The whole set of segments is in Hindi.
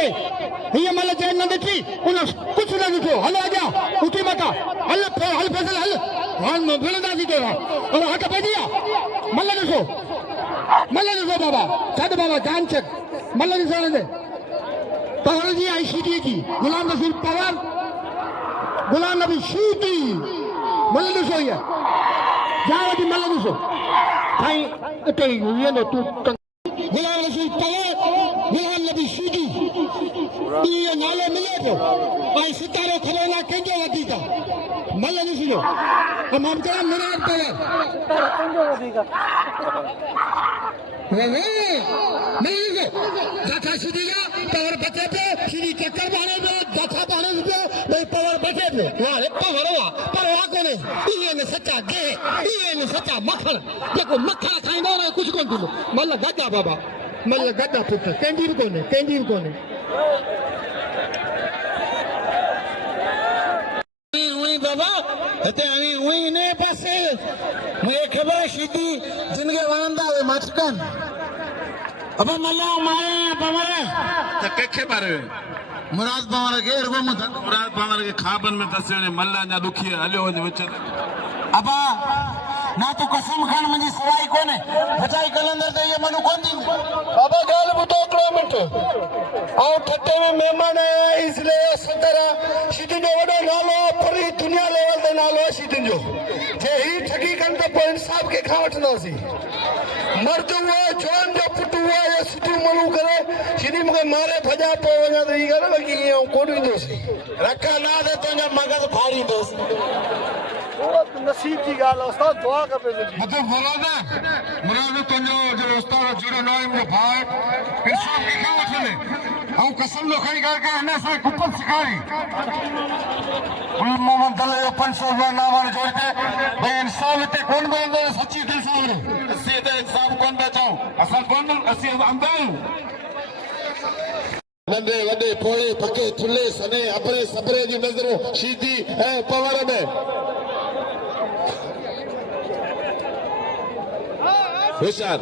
ते ये मल चैन न ॾिठी उन कुझु न ॾिठो हल अॻियां उथी मथा हल हल फैसल हल हाणे मिलंदासीं तोरा और हट पइजी आहे मल ॾिसो बाबा छॾ बाबा जान छॾ मल ॾिसण दे पवार जी ऐं शीटी जी गुलाम नबी पवार गुलाम नबी शीटी मल ॾिसो इहा जा वठी मल ॾिसो साईं हिते वेंदो तूं गुलाम नबी पवार गुलाम नबी शीटी इहो नालो मिले पियो ऐं सितारो ख़बर न कंहिंजो वधीक आहे मल ॾिसिजो मां चवां मुराद पवार जाथा सीधी पवर बचे पे सीधी चक्कर मारे पे जाथा पाने पे भाई पवर बचे पे वाले पवर कोने ये ने सच्चा गे ये ने सच्चा मक्खन जेको मक्खन खाइंदो न कुछ कोन थींदो मल गद्दा बाबा मल गद्दा पुट कंहिंजी बि कोने बाबा हिते हाणे उई इन पासे मूंखे ख़बर सीधी जिनखे वणंदा उहे मचकन अब मल्ला मारे पवार त कंहिंखे मारियो मुराद पवार खे रुगो मुराद पवार खे खाबन में तसे वञे मल अञा दुखी हलियो वञे विच में अबा ना तू कसम खान मुंहिंजी सवाई कोन्हे बचाई कलंदर ते ये मनु कोन थींदी बाबा ॻाल्हि ॿुधो हिकिड़ो मिंट ऐं ठटे में महिमान आया इसलिए सतरा सीटिन जो वॾो नालो पूरी दुनिया लेवल ते नालो आहे सीटिन जो जे ही ठगी कनि त पोइ इंसाफ़ कंहिंखां वठंदासीं मर्द हुआ जवान जो पुट हुआ या सुठियूं मनू करे सीधी मूंखे मारे भॼा पोइ वञा त हीअ ॻाल्हि की ईअं कोन ईंदोसीं रख ना ते तुंहिंजा मगज़ फाड़ींदोसि नसीब की ॻाल्हि उस्ताद दुआ खपे मतलब मुराद तुंहिंजो जो उस्ताद जुड़ो न आहे मुंहिंजो भाउ इंसाफ़ कंहिंखां वठंदे ऐं कसम जो खणी करे हिन सां कुपत सेखारी मोहम्मद दल जो 500 रुपया नामान जोड़ते भाई इंसाफ़ हिते कोन मिलंदो सची दिलि सां वञो असीं त इंसाफ़ कोन पिया चऊं असां कोन असीं अंधा आहियूं नंढे वॾे पोड़े पके थुले सने अबरे सबरे जी नज़रूं सीधी ऐं पवर में होशियार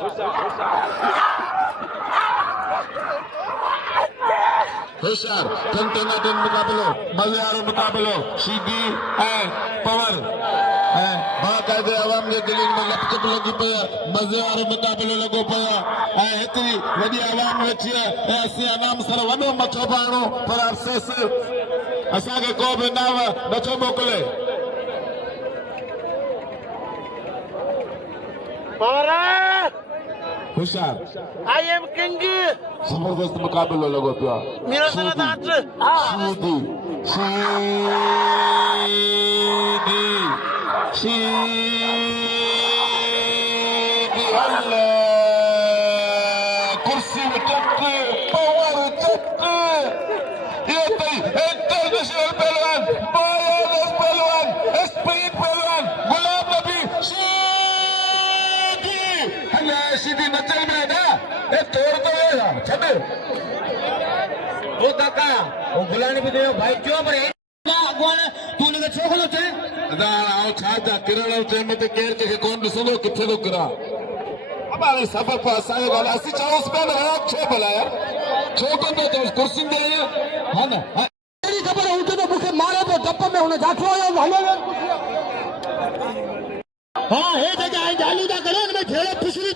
टन मुकाबलो मज़े वारो मुकाबलो सीधी ऐं पवर ऐं बाक़ाइदे आवाम जे दिलनि में लपचप लॻी पई आहे मज़े वारो मुकाबलो लॻो पियो आहे ऐं हेतिरी वॾी आवाम वेठी आहे ऐं असीं आराम सां वॾो मथो पाइणो पर अफ़सोस असांखे को बि नाव नथो मोकिले होशियार आई एम किंग जबरदस्त मुकाबलो लॻो पियो आहे मेरा सलादात सीधी कुर्सी चक पवर चक ये इंटरनेशनल पहलवान बायोलॉज पहलवान स्पीड पहलवान गुलाम नबी सीधी नचल में ना ये तोड़ तो छड़ वो काका वो गुलानी भी देयो भाई क्यों पर अगवान तूने का छोकलो थे अदा आओ छाजा किरण चे मते केर के कोन दिसलो किथे तो करा अब आ सब पासा वाला असि चाउस पे रात छे भला यार छोटो तो कुर्सी में हां ना तेरी खबर उठे तो मुखे मारे तो गप में उन्हें जाठो आयो हले हां हे जगह जाली दा करे में खेड़े पिछली